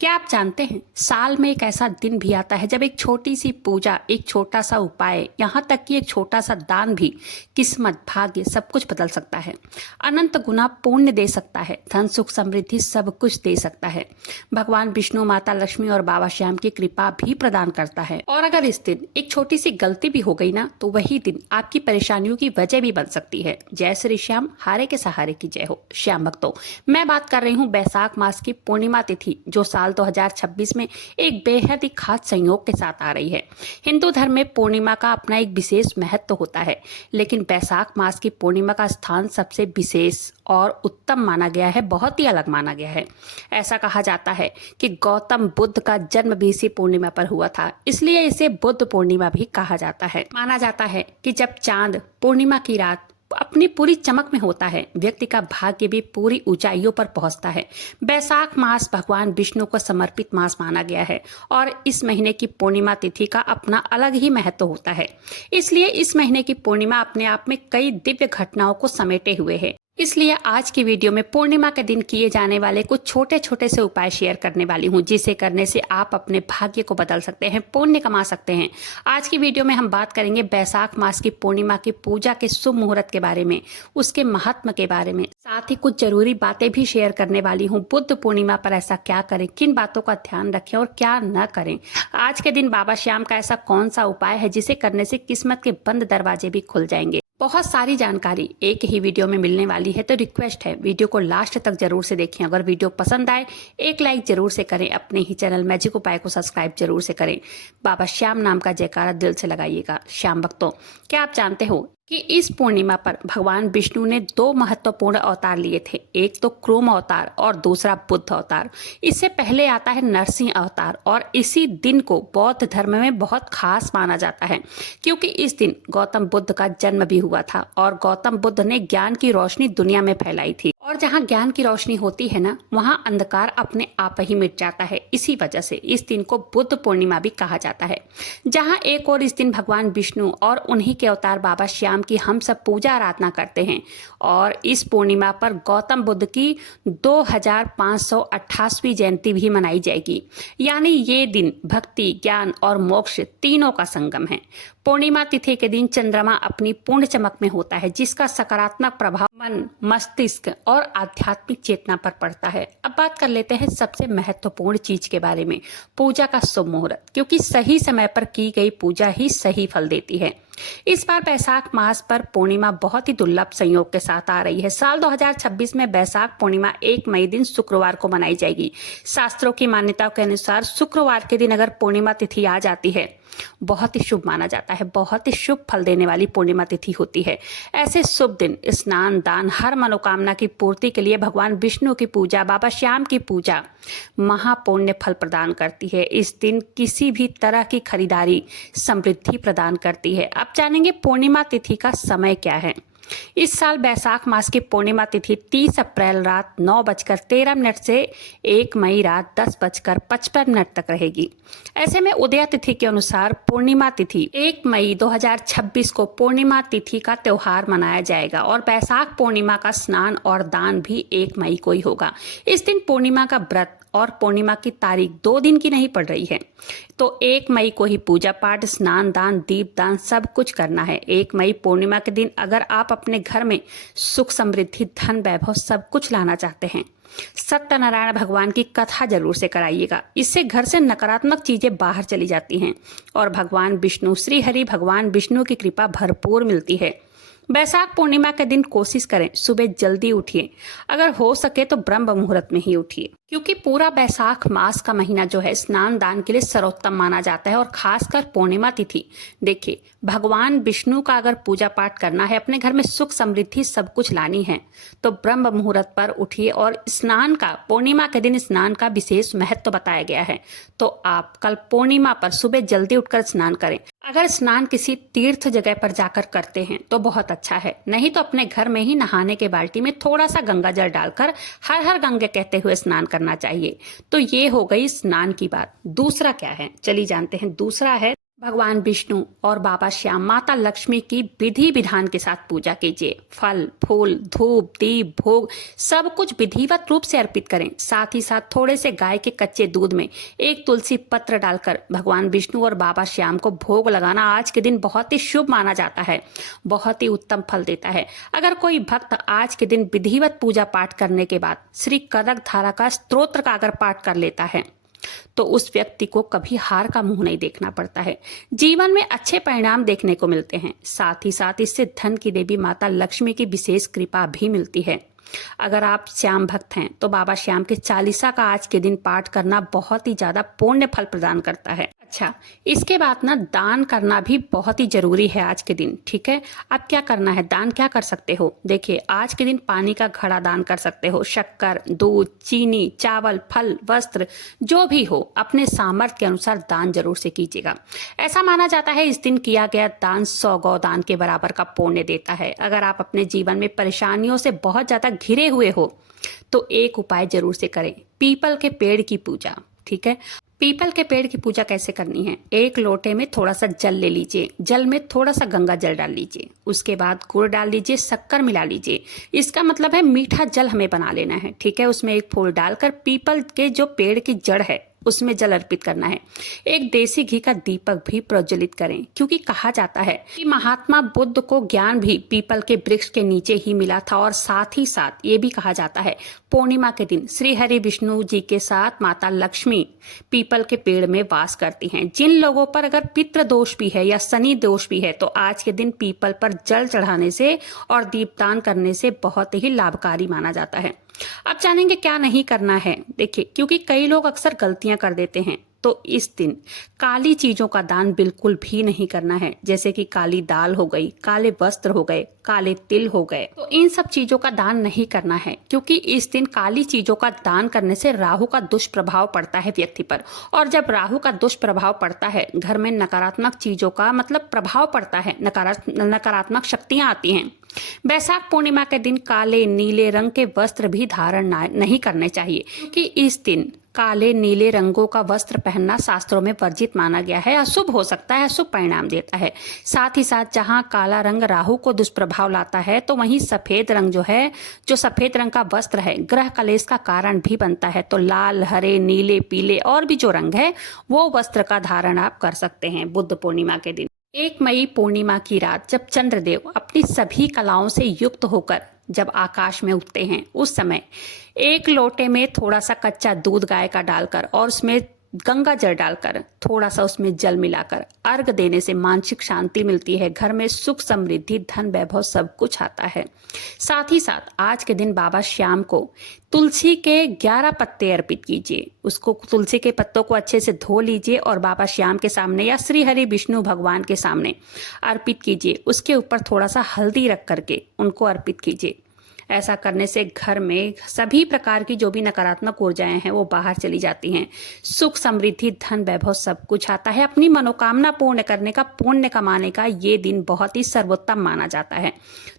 क्या आप जानते हैं साल में एक ऐसा दिन भी आता है जब एक छोटी सी पूजा, एक छोटा सा उपाय, यहाँ तक कि एक छोटा सा दान भी किस्मत, भाग्य सब कुछ बदल सकता है। अनंत गुना पुण्य दे सकता है, धन सुख समृद्धि सब कुछ दे सकता है। भगवान विष्णु, माता लक्ष्मी और बाबा श्याम की कृपा भी प्रदान करता है। और अगर इस दिन एक छोटी सी गलती भी हो गई ना, तो वही दिन आपकी परेशानियों की वजह भी बन सकती है। जय श्री श्याम, हारे के सहारे की जय हो। श्याम भक्तों, मैं बात कर रही हूँ बैसाख मास की पूर्णिमा तिथि, जो साल 2026 में एक बेहद ही खास संयोग के साथ आ रही है। हिंदू धर्म में पूर्णिमा का अपना एक विशेष महत्व होता है, लेकिन बैसाख मास की पूर्णिमा का स्थान सबसे विशेष और उत्तम माना गया है, बहुत ही अलग माना गया है। ऐसा कहा जाता है कि गौतम बुद्ध का जन्म भी इसी पूर्णिमा पर हुआ था, इसलिए इसे बुद्ध पूर्णिमा भी कहा जाता है। माना जाता है कि जब चांद पूर्णिमा की रात अपनी पूरी चमक में होता है, व्यक्ति का भाग्य भी पूरी ऊंचाइयों पर पहुंचता है। बैसाख मास भगवान विष्णु को समर्पित मास माना गया है और इस महीने की पूर्णिमा तिथि का अपना अलग ही महत्व होता है। इसलिए इस महीने की पूर्णिमा अपने आप में कई दिव्य घटनाओं को समेटे हुए है। इसलिए आज की वीडियो में पूर्णिमा के दिन किए जाने वाले कुछ छोटे छोटे से उपाय शेयर करने वाली हूं, जिसे करने से आप अपने भाग्य को बदल सकते हैं, पुण्य कमा सकते हैं। आज की वीडियो में हम बात करेंगे बैसाख मास की पूर्णिमा की पूजा के शुभ मुहूर्त के बारे में, उसके महात्म के बारे में, साथ ही कुछ जरूरी बातें भी शेयर करने वाली हूँ। बुद्ध पूर्णिमा पर ऐसा क्या करें, किन बातों का ध्यान रखें और क्या न करें। आज के दिन बाबा श्याम का ऐसा कौन सा उपाय है जिसे करने से किस्मत के बंद दरवाजे भी खुल जाएंगे। बहुत सारी जानकारी एक ही वीडियो में मिलने वाली है, तो रिक्वेस्ट है वीडियो को लास्ट तक जरूर से देखें। अगर वीडियो पसंद आए एक लाइक जरूर से करें, अपने ही चैनल मैजिक उपाय को सब्सक्राइब जरूर से करें। बाबा श्याम नाम का जयकारा दिल से लगाइएगा। श्याम भक्तों, क्या आप जानते हो कि इस पूर्णिमा पर भगवान विष्णु ने दो महत्वपूर्ण अवतार लिए थे, एक तो क्रोम अवतार और दूसरा बुद्ध अवतार। इससे पहले आता है नरसिंह अवतार, और इसी दिन को बौद्ध धर्म में बहुत खास माना जाता है, क्योंकि इस दिन गौतम बुद्ध का जन्म भी हुआ था और गौतम बुद्ध ने ज्ञान की रोशनी दुनिया में फैलाई थी। और जहाँ ज्ञान की रोशनी होती है ना, वहाँ अंधकार अपने आप ही मिट जाता है। इसी वजह से इस दिन को बुद्ध पूर्णिमा भी कहा जाता है। जहाँ एक और इस दिन भगवान विष्णु और उन्हीं के अवतार बाबा श्याम की हम सब पूजा आराधना करते हैं, और इस पूर्णिमा पर गौतम बुद्ध की 2528वीं जयंती भी मनाई जाएगी। यानी ये दिन भक्ति, ज्ञान और मोक्ष तीनों का संगम है। पूर्णिमा तिथि के दिन चंद्रमा अपनी पूर्ण चमक में होता है, जिसका सकारात्मक प्रभाव मन, मस्तिष्क और आध्यात्मिक चेतना पर पड़ता है। अब बात कर लेते हैं सबसे महत्वपूर्ण चीज के बारे में, पूजा का शुभ मुहूर्त, क्योंकि सही समय पर की गई पूजा ही सही फल देती है। इस बार बैसाख मास पर पूर्णिमा बहुत ही दुर्लभ संयोग के साथ आ रही है। साल 2026 में बैसाख पूर्णिमा 1 मई दिन शुक्रवार को मनाई जाएगी। शास्त्रों की मान्यताओं के अनुसार शुक्रवार के दिन अगर पूर्णिमा तिथि आ जाती है, बहुत ही शुभ माना जाता है, बहुत ही शुभ फल देने वाली पूर्णिमा तिथि होती है। ऐसे शुभ दिन स्नान, दान, हर मनोकामना की पूर्ति के लिए भगवान विष्णु की पूजा, बाबा श्याम की पूजा महापुण्य फल प्रदान करती है। इस दिन किसी भी तरह की खरीदारी समृद्धि प्रदान करती है। अब जानेंगे पूर्णिमा तिथि का समय क्या है। इस साल बैसाख मास की पूर्णिमा तिथि 30 अप्रैल रात 9:13 से 1 मई रात 10:55 तक रहेगी। ऐसे में उदय तिथि के अनुसार पूर्णिमा तिथि 1 मई 2026 को पूर्णिमा तिथि का त्योहार मनाया जाएगा, और बैसाख पूर्णिमा का स्नान और दान भी 1 मई को ही होगा। इस दिन पूर्णिमा का व्रत और पूर्णिमा की तारीख 2 दिन की नहीं पड़ रही है, तो 1 मई को ही पूजा पाठ, स्नान दान, दीप दान सब कुछ करना है। 1 मई पूर्णिमा के दिन अगर आप अपने घर में सुख समृद्धि, धन वैभव सब कुछ लाना चाहते हैं, सत्यनारायण भगवान की कथा जरूर से कराइएगा। इससे घर से नकारात्मक चीजें बाहर चली जाती हैं और भगवान विष्णु, श्री हरि भगवान विष्णु की कृपा भरपूर मिलती है। बैसाख पूर्णिमा के दिन कोशिश करें सुबह जल्दी उठिए, अगर हो सके तो ब्रह्म मुहूर्त में ही उठिए, क्योंकि पूरा बैसाख मास का महीना जो है स्नान दान के लिए सर्वोत्तम माना जाता है। और खासकर पूर्णिमा तिथि, देखिए भगवान विष्णु का अगर पूजा पाठ करना है, अपने घर में सुख समृद्धि सब कुछ लानी है, तो ब्रह्म मुहूर्त पर उठिए। और स्नान का, पूर्णिमा के दिन स्नान का विशेष महत्व बताया गया है, तो आप कल पूर्णिमा पर सुबह जल्दी उठकर स्नान करें। अगर स्नान किसी तीर्थ जगह पर जाकर करते हैं तो बहुत अच्छा है, नहीं तो अपने घर में ही नहाने के बाल्टी में थोड़ा सा गंगा जल डालकर हर हर गंगे कहते हुए स्नान करना चाहिए। तो ये हो गई स्नान की बात। दूसरा क्या है, चलिए जानते हैं। दूसरा है भगवान विष्णु और बाबा श्याम माता लक्ष्मी की विधि विधान के साथ पूजा कीजिए। फल फूल धूप दीप भोग सब कुछ विधिवत रूप से अर्पित करें। साथ ही साथ थोड़े से गाय के कच्चे दूध में एक तुलसी पत्र डालकर भगवान विष्णु और बाबा श्याम को भोग लगाना आज के दिन बहुत ही शुभ माना जाता है, बहुत ही उत्तम फल देता है। अगर कोई भक्त आज के दिन विधिवत पूजा पाठ करने के बाद श्री कनक धारा का स्तोत्र का अगर पाठ कर लेता है तो उस व्यक्ति को कभी हार का मुंह नहीं देखना पड़ता है, जीवन में अच्छे परिणाम देखने को मिलते हैं। साथ ही साथ इससे धन की देवी माता लक्ष्मी की विशेष कृपा भी मिलती है। अगर आप श्याम भक्त हैं तो बाबा श्याम के चालीसा का आज के दिन पाठ करना बहुत ही ज्यादा पुण्य फल प्रदान करता है। अच्छा, इसके बाद ना दान करना भी बहुत ही जरूरी है आज के दिन। ठीक है, अब क्या करना है, दान क्या कर सकते हो? देखिए, आज के दिन पानी का घड़ा दान कर सकते हो, शक्कर दूध चीनी चावल फल वस्त्र जो भी हो अपने सामर्थ्य के अनुसार दान जरूर से कीजिएगा। ऐसा माना जाता है इस दिन किया गया दान 100 गौदान के बराबर का पुण्य देता है। अगर आप अपने जीवन में परेशानियों से बहुत ज्यादा घिरे हुए हो तो एक उपाय जरूर से करें, पीपल के पेड़ की पूजा। ठीक है, पीपल के पेड़ की पूजा कैसे करनी है? एक लोटे में थोड़ा सा जल ले लीजिए, जल में थोड़ा सा गंगा जल डाल लीजिए, उसके बाद गुड़ डाल लीजिए, शक्कर मिला लीजिए। इसका मतलब है मीठा जल हमें बना लेना है। ठीक है, उसमें एक फूल डालकर पीपल के जो पेड़ की जड़ है उसमें जल अर्पित करना है। एक देसी घी का दीपक भी प्रज्वलित करें, क्योंकि कहा जाता है कि महात्मा बुद्ध को ज्ञान भी पीपल के वृक्ष के नीचे ही मिला था। और साथ ही साथ ये भी कहा जाता है पूर्णिमा के दिन श्री हरि विष्णु जी के साथ माता लक्ष्मी पीपल के पेड़ में वास करती हैं। जिन लोगों पर अगर पितृ दोष भी है या शनि दोष भी है तो आज के दिन पीपल पर जल चढ़ाने से और दीपदान करने से बहुत ही लाभकारी माना जाता है। अब जानेंगे क्या नहीं करना है। देखिए, क्योंकि कई लोग अक्सर गलतियां कर देते हैं, तो इस दिन काली चीजों का दान बिल्कुल भी नहीं करना है, जैसे कि काली दाल हो गई, काले वस्त्र हो गए, काले तिल हो गए। तो इन सब चीजों का दान नहीं करना है, क्योंकि इस दिन काली चीजों का दान करने से राहु का दुष्प्रभाव पड़ता है व्यक्ति पर। और जब राहु का दुष्प्रभाव पड़ता है, घर में नकारात्मक चीजों का मतलब प्रभाव पड़ता है, नकारात्मक शक्तियां आती हैं। बैसाख पूर्णिमा के दिन काले नीले रंग के वस्त्र भी धारण नहीं करने चाहिए, क्योंकि इस दिन काले नीले रंगों का वस्त्र पहनना शास्त्रों में वर्जित माना गया है, अशुभ हो सकता है, अशुभ परिणाम देता है। साथ ही साथ जहां काला रंग राहु को दुष्प्रभाव लाता है तो वहीं सफेद रंग जो है, जो सफेद रंग का वस्त्र है, ग्रह कलेश का कारण भी बनता है। तो लाल हरे नीले पीले और भी जो रंग है वो वस्त्र का धारण आप कर सकते हैं बुद्ध पूर्णिमा के दिन। 1 मई पूर्णिमा की रात जब चंद्रदेव अपनी सभी कलाओं से युक्त होकर जब आकाश में उठते हैं, उस समय एक लोटे में थोड़ा सा कच्चा दूध गाय का डालकर और उसमें गंगा जल डालकर थोड़ा सा उसमें जल मिलाकर अर्घ देने से मानसिक शांति मिलती है, घर में सुख समृद्धि धन वैभव सब कुछ आता है। साथ ही साथ आज के दिन बाबा श्याम को तुलसी के 11 पत्ते अर्पित कीजिए। उसको तुलसी के पत्तों को अच्छे से धो लीजिए और बाबा श्याम के सामने या श्री हरि विष्णु भगवान के सामने अर्पित कीजिए। उसके ऊपर थोड़ा सा हल्दी रख करके उनको अर्पित कीजिए। ऐसा करने से घर में सभी प्रकार की जो भी नकारात्मक ऊर्जाएं हैं वो बाहर चली जाती हैं, सुख समृद्धि धन वैभव सब कुछ आता है। अपनी मनोकामना पूर्ण करने का, पुण्य कमाने का ये दिन बहुत ही सर्वोत्तम माना जाता है।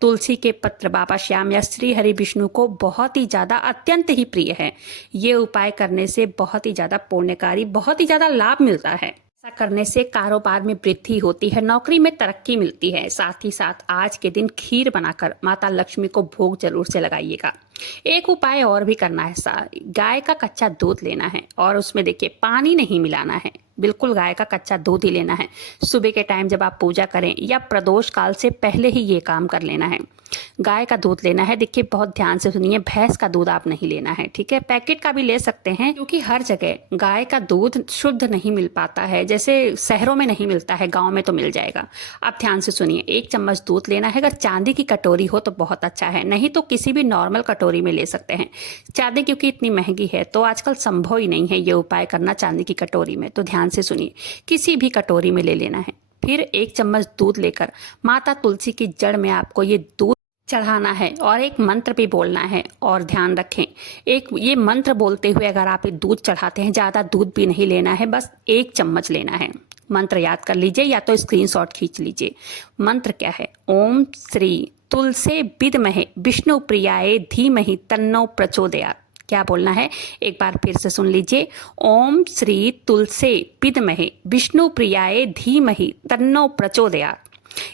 तुलसी के पत्र बाबा श्याम या श्री हरि विष्णु को बहुत ही ज्यादा अत्यंत ही प्रिय है। ये उपाय करने से बहुत ही ज्यादा पुण्यकारी, बहुत ही ज्यादा लाभ मिलता है। ऐसा करने से कारोबार में वृद्धि होती है, नौकरी में तरक्की मिलती है। साथ ही साथ आज के दिन खीर बनाकर माता लक्ष्मी को भोग जरूर से लगाइएगा। एक उपाय और भी करना है, गाय का कच्चा दूध लेना है और उसमें देखिए पानी नहीं मिलाना है, बिल्कुल गाय का कच्चा दूध ही लेना है। सुबह के टाइम जब आप पूजा करें या प्रदोष काल से पहले ही ये काम कर लेना है। गाय का दूध लेना है। देखिए, बहुत ध्यान से सुनिए, भैंस का दूध आप नहीं लेना है। ठीक है, पैकेट का भी ले सकते हैं, क्योंकि हर जगह गाय का दूध शुद्ध नहीं मिल पाता है, जैसे शहरों में नहीं मिलता है, गांव में तो मिल जाएगा। आप ध्यान से सुनिए, 1 चम्मच दूध लेना है। अगर चांदी की कटोरी हो तो बहुत अच्छा है, नहीं तो किसी भी नॉर्मल कटोरी में ले सकते हैं। चांदी क्योंकि इतनी महंगी है तो आजकल संभव ही नहीं है ये उपाय करना चांदी की कटोरी में, तो ध्यान से सुनिए, किसी भी कटोरी में ले लेना है। फिर 1 चम्मच दूध लेकर माता तुलसी की जड़ में आपको ये दूध चढ़ाना है और एक मंत्र भी बोलना है। और ध्यान रखें, एक ये मंत्र बोलते हुए अगर आप ये दूध चढ़ाते हैं, ज़्यादा दूध भी नहीं लेना है, बस 1 चम्मच लेना है। मंत्र याद कर लीजिए या तो स्क्रीनशॉट खींच लीजिए। मंत्र क्या है? ओम श्री तुलसे विद्महे विष्णु प्रियाय धीमहि तन्नो प्रचोदयात्। क्या बोलना है एक बार फिर से सुन लीजिए। ओम श्री तुलसे विद्महे विष्णु प्रियाय धीमहि तन्नो प्रचोदयात्।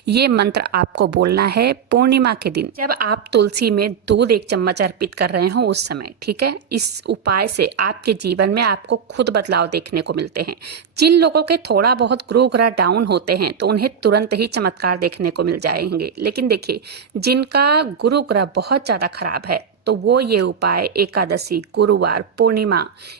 ये मंत्र आपको बोलना है पूर्णिमा के दिन, जब आप तुलसी में दूध 1 चम्मच अर्पित कर रहे हो उस समय, ठीक है। इस उपाय से आपके जीवन में आपको खुद बदलाव देखने को मिलते हैं। जिन लोगों के थोड़ा बहुत गुरु ग्रह डाउन होते हैं तो उन्हें तुरंत ही चमत्कार देखने को मिल जाएंगे, लेकिन देखिए जिनका गुरु ग्रह बहुत ज़्यादा खराब है तो वो ये उपाय एकादशी, गुरुवार, पूर्णिमा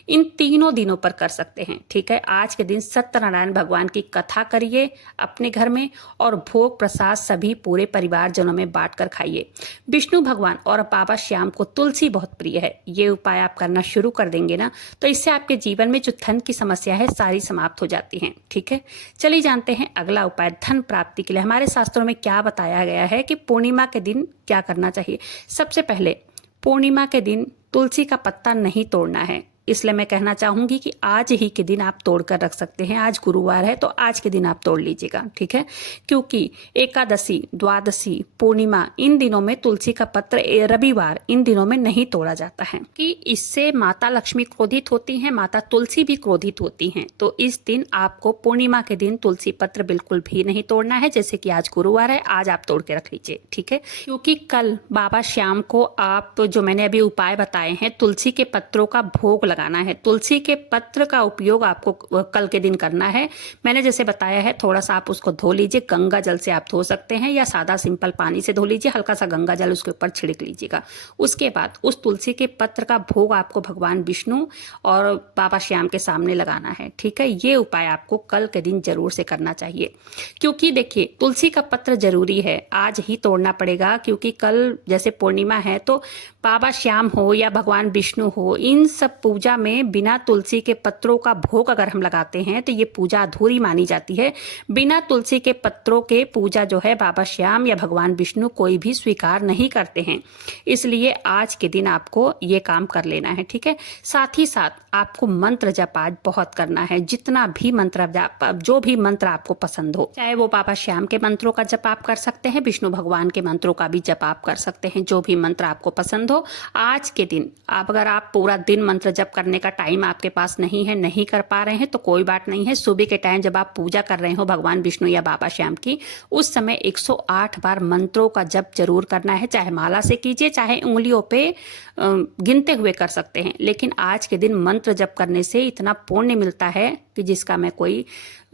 इन तीनों दिनों पर कर सकते हैं, ठीक है। आज के दिन सत्यनारायण भगवान की कथा करिए अपने घर में और भोग प्रसाद सभी पूरे परिवारजनों में बांटकर खाइए। विष्णु भगवान और बाबा श्याम को तुलसी बहुत प्रिय है। ये उपाय आप करना शुरू कर देंगे ना तो इससे आपके जीवन में जो धन की समस्या है सारी समाप्त हो जाती हैं, ठीक है। चलिए जानते हैं अगला उपाय धन प्राप्ति के लिए हमारे शास्त्रों में क्या बताया गया है कि पूर्णिमा के दिन क्या करना चाहिए। सबसे पहले पूर्णिमा के दिन तुलसी का पत्ता नहीं तोड़ना है, इसलिए मैं कहना चाहूँगी कि आज ही के दिन आप तोड़ कर रख सकते हैं। आज गुरुवार है तो आज के दिन आप तोड़ लीजिएगा, ठीक है। क्योंकि एकादशी, द्वादशी, पूर्णिमा इन दिनों में तुलसी का पत्र, रविवार इन दिनों में नहीं तोड़ा जाता है कि इससे माता लक्ष्मी क्रोधित होती हैं, माता तुलसी भी क्रोधित होती हैं। तो इस दिन आपको पूर्णिमा के दिन तुलसी पत्र बिल्कुल भी नहीं तोड़ना है। जैसे कि आज गुरुवार है, आज आप तोड़ के रख लीजिए, ठीक है। क्योंकि कल बाबा श्याम को आप जो मैंने अभी उपाय बताए हैं तुलसी के पत्रों का भोग लगाना है। तुलसी के पत्र का उपयोग आपको कल के दिन करना है। मैंने जैसे बताया है थोड़ा सा आप उसको धो लीजिए, गंगा जल से आप धो सकते हैं या सादा सिंपल पानी से धो लीजिए, हल्का सा गंगा जल उसके ऊपर छिड़क लीजिएगा। उसके बाद उस तुलसी के पत्र का भोग आपको भगवान विष्णु और बाबा श्याम के सामने लगाना है, ठीक है। ये उपाय आपको कल के दिन जरूर से करना चाहिए। क्योंकि देखिए तुलसी का पत्र जरूरी है, आज ही तोड़ना पड़ेगा क्योंकि कल जैसे पूर्णिमा है तो बाबा श्याम हो या भगवान विष्णु हो, इन सब पूजा में बिना तुलसी के पत्रों का भोग अगर हम लगाते हैं तो ये पूजा अधूरी मानी जाती है। बिना तुलसी के पत्रों के पूजा जो है बाबा श्याम या भगवान विष्णु कोई भी स्वीकार नहीं करते हैं। इसलिए आज के दिन आपको ये काम कर लेना है, ठीक है। साथ ही साथ आपको मंत्र जप आज बहुत करना है, जितना भी मंत्र जो भी मंत्र आपको पसंद हो, चाहे वो बाबा श्याम के मंत्रों का जप आप कर सकते हैं, विष्णु भगवान के मंत्रों का भी जप आप कर सकते हैं, जो भी मंत्र आपको पसंद हो। आज के दिन अगर आप पूरा दिन मंत्र जप करने का टाइम आपके पास नहीं है, नहीं कर पा रहे हैं तो कोई बात नहीं है। सुबह के टाइम जब आप पूजा कर रहे हो भगवान विष्णु या बाबा श्याम की, उस समय 108 बार मंत्रों का जप जरूर करना है। चाहे माला से कीजिए, चाहे उंगलियों पे गिनते हुए कर सकते हैं, लेकिन आज के दिन मंत्र जप करने से इतना पुण्य मिलता है कि जिसका मैं कोई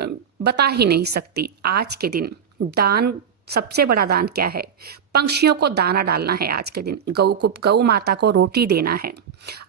बता ही नहीं सकती। आज के दिन दान, सबसे बड़ा दान क्या है? पंछियों को दाना डालना है। आज के दिन गौ माता को रोटी देना है।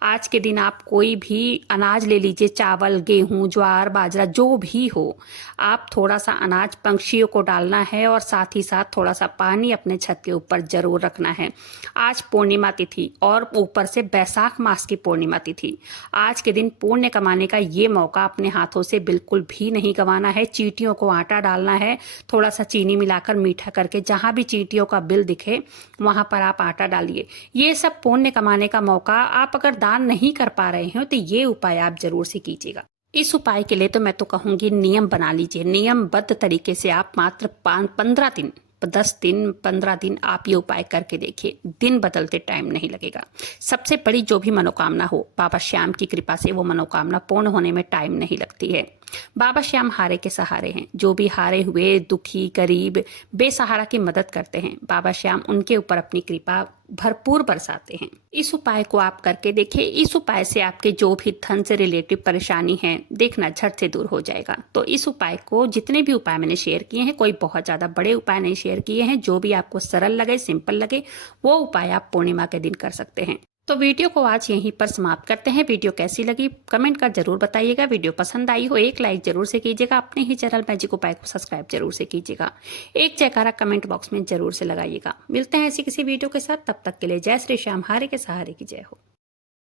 आज के दिन आप कोई भी अनाज ले लीजिए, चावल, गेहूं, ज्वार, बाजरा जो भी हो, आप थोड़ा सा अनाज पंछियों को डालना है और साथ ही साथ थोड़ा सा पानी अपने छत के ऊपर जरूर रखना है। आज पूर्णिमा तिथि और ऊपर से बैसाख मास की पूर्णिमा तिथि। आज के दिन पुण्य कमाने का ये मौका अपने हाथों से बिल्कुल भी नहीं गंवाना है। चींटियों को आटा डालना है, थोड़ा सा चीनी मिलाकर मीठा करके, जहां भी चींटियों का बिल दिखे वहां पर आप आटा डालिए। ये सब पुण्य कमाने का मौका, आप अगर दान नहीं कर पा रहे हो तो ये उपाय आप जरूर से कीजिएगा। इस उपाय के लिए तो मैं तो कहूंगी नियम बना लीजिए। नियमबद्ध तरीके से आप मात्र 15 दिन, 10 दिन, 15 दिन आप ये उपाय करके देखिए, दिन बदलते टाइम नहीं लगेगा। सबसे बड़ी जो भी मनोकामना हो, बाबा श्याम की कृपा से वो मनोकामना पूर्ण होने में टाइम नहीं लगती है। बाबा श्याम हारे के सहारे हैं। जो भी हारे हुए, दुखी, गरीब, बेसहारा की मदद करते हैं, बाबा श्याम उनके ऊपर अपनी कृपा भरपूर बरसाते हैं। इस उपाय को आप करके देखिए। इस उपाय से आपके जो भी धन से रिलेटिव परेशानी है, देखना झट से दूर हो जाएगा। तो इस उपाय को, जितने भी उपाय मैंने शेयर किए हैं, कोई बहुत ज्यादा बड़े उपाय नहीं शेयर किए हैं, जो भी आपको सरल लगे, सिंपल लगे, वो उपाय आप पूर्णिमा के दिन कर सकते हैं। तो वीडियो को आज यहीं पर समाप्त करते हैं। वीडियो कैसी लगी कमेंट कर जरूर बताइएगा। वीडियो पसंद आई हो एक लाइक जरूर से कीजिएगा। अपने ही चैनल मैजिक उपाय को सब्सक्राइब जरूर से कीजिएगा। एक जयकारा कमेंट बॉक्स में जरूर से लगाइएगा। मिलते हैं ऐसी किसी वीडियो के साथ, तब तक के लिए जय श्री श्याम, हारे के सहारे की जय हो।